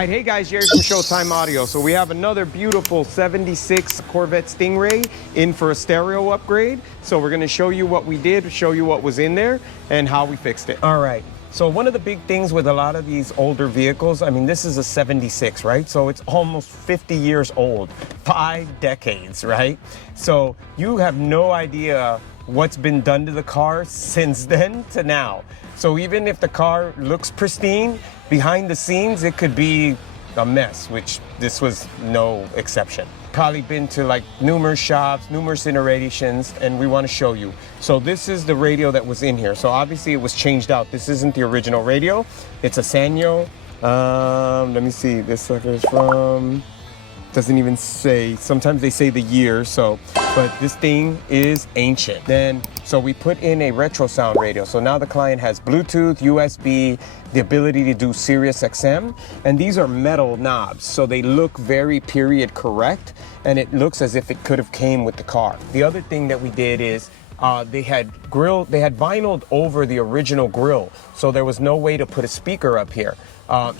right, hey guys, Jerry from Showtime Audio. So we have another beautiful 76 Corvette Stingray in for a stereo upgrade. So we're gonna show you what we did, show you what was in there, and how we fixed it. All right, so one of the big things with a lot of these older vehicles, I mean, this is a 76, right? So it's almost 50 years old, 5 decades, right? So you have no idea what's been done to the car since then to now. So even if the car looks pristine, behind the scenes, it could be a mess, which this was no exception. Probably been to like numerous shops, numerous iterations, and we want to show you. So this is the radio that was in here. So obviously it was changed out. This isn't the original radio. It's a Sanyo. Let me see, this sucker is from, doesn't even say, sometimes they say the year, so, but this thing is ancient. Then, so we put in a retro sound radio. So now the client has Bluetooth, USB, the ability to do Sirius XM, and these are metal knobs, so they look very period correct, and it looks as if it could have came with the car. The other thing that we did is they had vinyled over the original grill, so there was no way to put a speaker up here.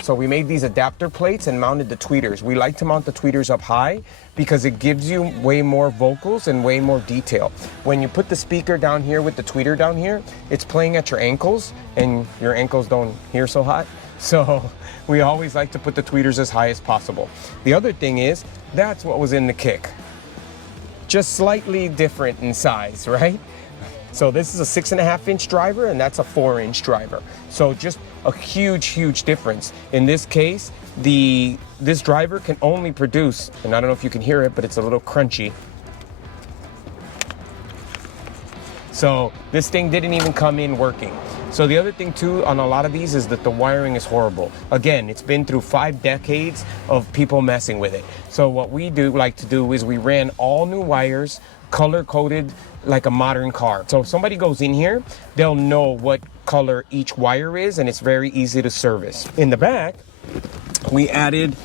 So we made these adapter plates and mounted the tweeters. We like to mount the tweeters up high because it gives you way more vocals and way more detail. When you put the speaker down here with the tweeter down here, it's playing at your ankles, and your ankles don't hear so hot. So we always like to put the tweeters as high as possible. The other thing is, that's what was in the kick. Just slightly different in size, right? So this is a 6.5-inch driver, and that's a 4-inch driver. So just a huge difference. In this case, this driver can only produce, and I don't know if you can hear it, but it's a little crunchy. So this thing didn't even come in working. So the other thing too on a lot of these is that the wiring is horrible. Again, it's been through 5 decades of people messing with it. So what we like to do is we ran all new wires, color coded like a modern car. So if somebody goes in here, they'll know what color each wire is, and it's very easy to service. In the back, we added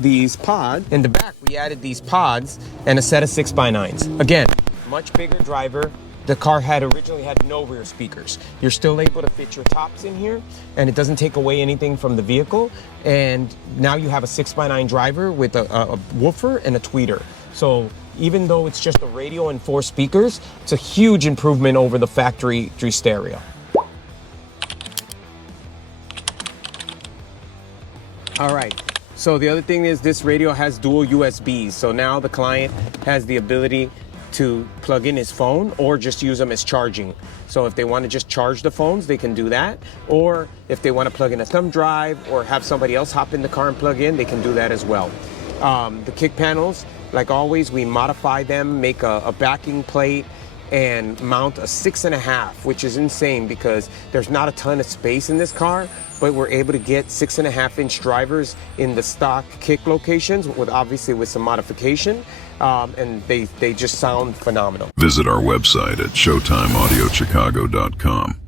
these pods. In the back, we added these pods and a set of 6x9s. Again, much bigger driver. The car originally had no rear speakers. You're still able to fit your tops in here, and it doesn't take away anything from the vehicle. And now you have a 6x9 driver with a woofer and a tweeter. So even though it's just a radio and 4 speakers, it's a huge improvement over the factory stereo. All right, so the other thing is this radio has dual USBs. So now the client has the ability to plug in his phone or just use them as charging. So if they want to just charge the phones, they can do that. Or if they want to plug in a thumb drive or have somebody else hop in the car and plug in, they can do that as well. The kick panels, like always, we modify them, make a backing plate, and mount a 6.5, which is insane because there's not a ton of space in this car, but we're able to get 6.5-inch drivers in the stock kick locations obviously with some modification, and they just sound phenomenal. Visit our website at showtimeaudiochicago.com.